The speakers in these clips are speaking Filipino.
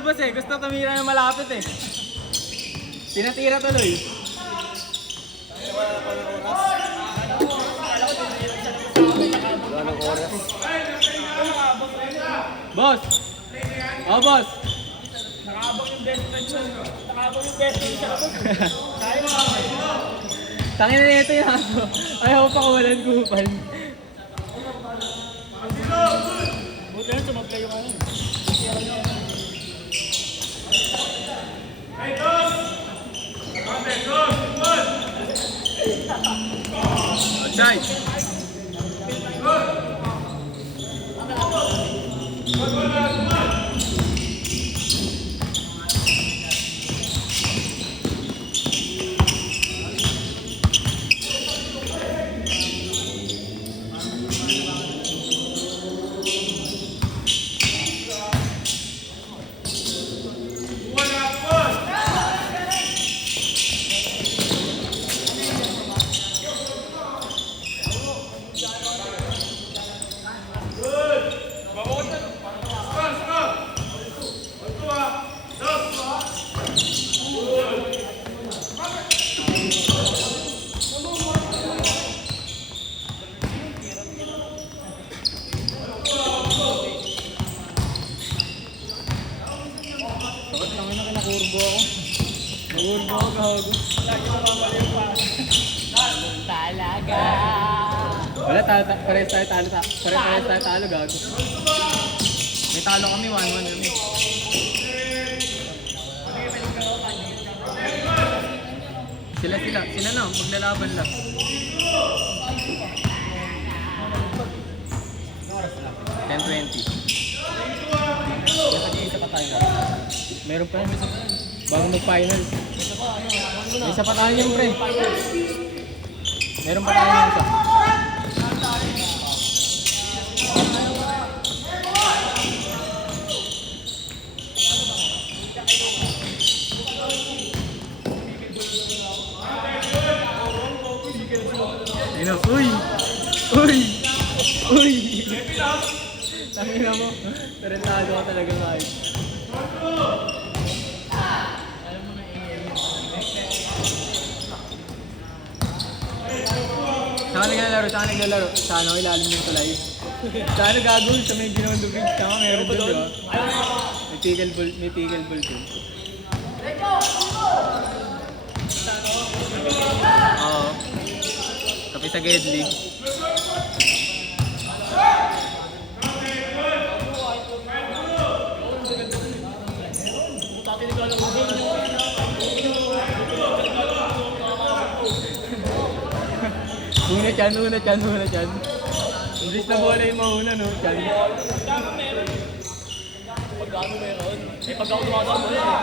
boss eh. Gusto tumira na malapit eh. Tinatira tuloy. Anong oras? Boss! Oh, boss! Nakaabang yung best friend siya. Nakaabang yung best friend siya. Kaya mo. Tangin na ito yung aso. Ayaw pa kawalan kupal. Buti na sumablay yung ano. Outside! Nakurbo ako. Nakurbo ako gago. Talaga. Wala, parehas tayo talo gago. May talo kami, 1-1 kami. Sila na, maglalaban lang. 10-20. Isa pa tayo. Meron pa yan. Bago mag-final. May isa pa tayo yun, pre. Meron pa tayo yung isa. Ayun, uy! Uy! Uy! Tangina mo. Tarantado ka talaga kahit. Saan naglalaro? Saan ako ilalim ng tulay? Saan gagawin sa may ginawang lubig? Tama, meron doon, di ba? May tigal ball doon. Oo. Kapi sa Gedli. Una chan. Imbis na bola yung mauna, no? Chan. Pagkano meron? Pagkano meron? Eh, pag ako tumatawag mo yun eh.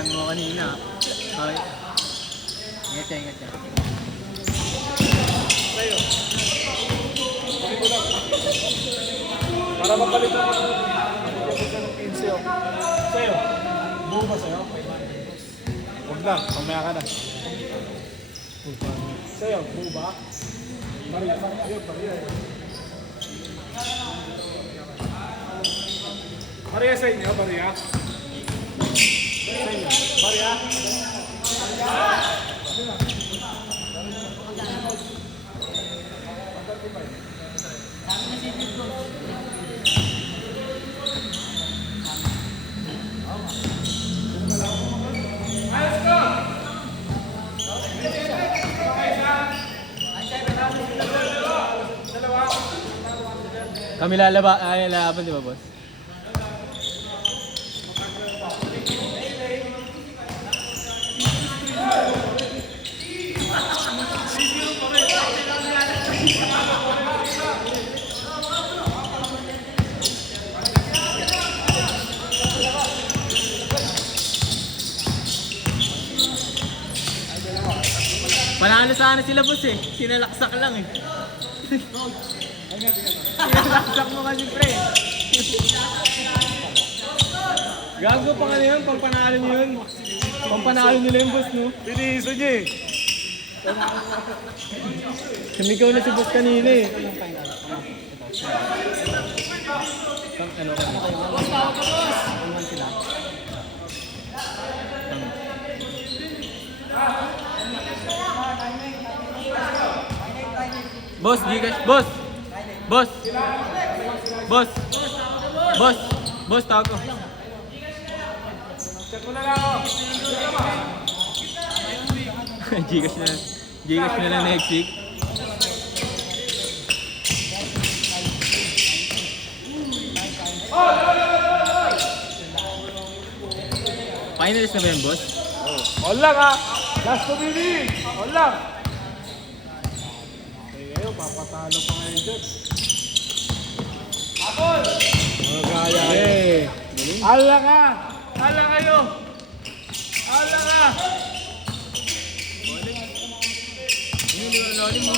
Pinabayaan mo kanina. Okay. Ingat ka, ingat ka. Sa'yo. Kunin ko lang. Para mapalit ako. Hindi ako siya ng 15 oh. Sa'yo. Buo ba sa'yo? Huwag lang, pamaya ka na. Sa'yo, buo ba? Maria, ayun, Maria. Maria sa inyo, Maria. Sa inyo, Maria. Kami lalaban, di ba, boss? Panalo sana sila, boss eh. Sinalaksak lang eh. Sinalaksak mo kasi, pre. Gago pa nga yun, pang panalo nyo yun. Pang panalo nila yung boss, no? Piniso niya eh. Sumigaw na si boss kanina eh. Pang ano ka? Boss, tawag ka, boss! Boss, Gcash, boss! Boss! Boss! Boss! Boss, tawag ko. Check mo na lang ako. Gcash na. Gcash na lang next week. Finalist na ba yan, boss? All lang ha. Last 2 minutes. All lang. Okay, ngayon, papatalo pa ngayon dyan. Apol! Magaya. Hey! Ala ka! Ala kayo! Ala ka! Hindi mo lalim mo.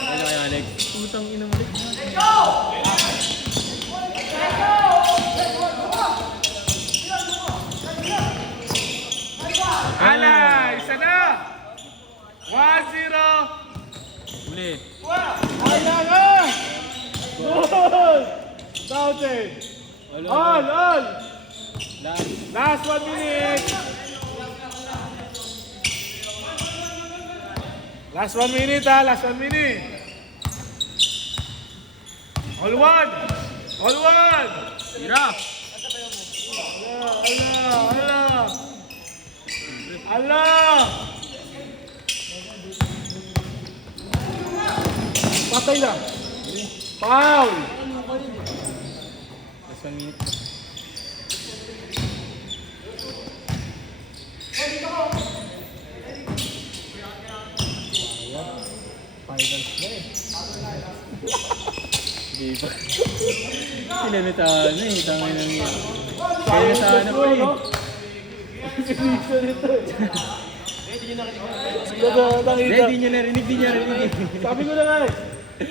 Ano kaya, Alex? Putang ina mo, Alex. Ala! Isa na! 1-0! Uli. Ala ka! Goal! Southern! All! All! Last 1 minute! Last 1 minute ha! Last 1 minute! All one! All one! Tira! Ala! Ala! Ala! Patay na! Foul! Last 1 minute. Finals na eh. Hindi pa. Sila na tayo na eh. Tangin na niya. Sila na tayo na po eh. Inisyo nito eh. Hindi niya narinig, di niya narinig. Sabi ko na nga eh.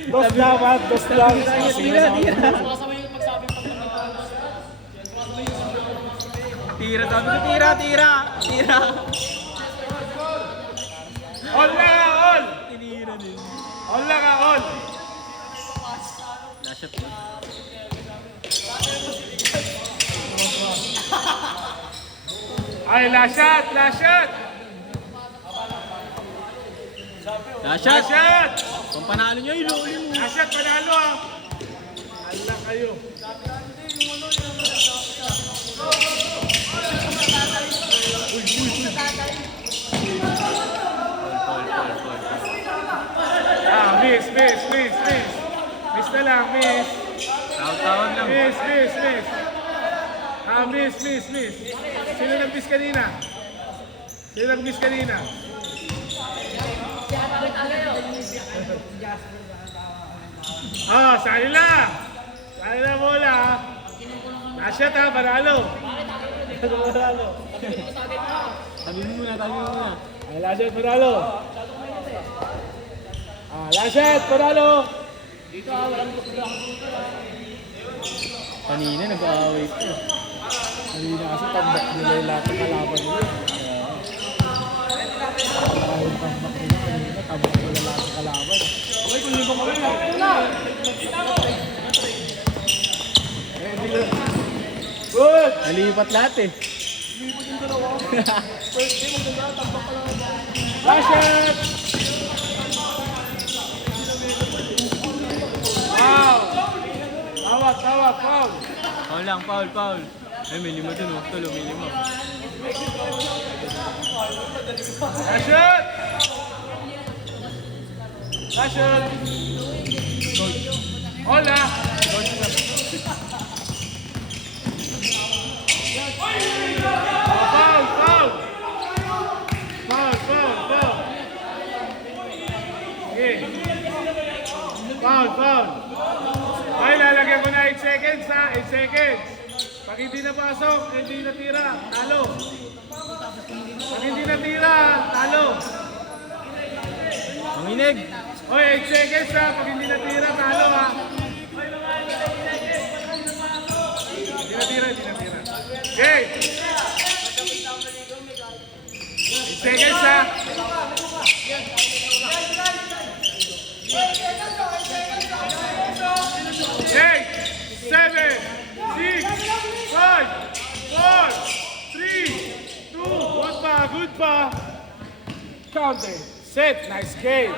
Dos dapat, dos lang. Tira, tira. Sumasabay yung pagsabi ng pagkakataon. Tira, sabi ko tira, tira. Tira. All na nga, all! Tinira din. All na nga, all! Last shot po. Ay, last shot, last shot! Last Last shot. shot! Kung panalo nyo, iluli mo. Last shot, panalo ah! Ala kayo. Ah, miss. Miss na lang, miss. Tawag lang. Miss. Ah, miss. Sino nag-miss kanina? Ah, sa kanila bola. Last shot ha, Panalo. Panalo. Tabi mo muna, tabi mo muna. Last shot, Panalo. Last shot, Panalo. Dito walang tutulang. Kanina nag-aaway ko. Kanina kasi tambak nila yung lahat ng kalaban nila. Dahil tambak nila kanina, tambak nila lahat ng kalaban. Okay, kung libo kami lang. Good! Nalipat lahat eh. Libo yung dalawa. First game, maganda. Tambak pa lang. Last shot! Foul! Tawag, tawag, foul! Foul lang, foul, foul. Ay, may lima dun, oh. Tulo, may lima. Last shot! Last shot! Hola! Foul, foul! Foul, foul, foul! Okay. Foul, foul! Ay, lalagyan ko na 8 seconds ha, 8 seconds. Pag hindi napasok, hindi natira, talo. Pag hindi natira, talo. Manginig. Oy, 8 seconds ha, pag hindi natira, talo ha. Hindi natira, hindi natira. Okay. 8 seconds ha. 8, 7, 6, 5, 4, 3, 2, 1 pa, good pa. Counting. Set, nice game.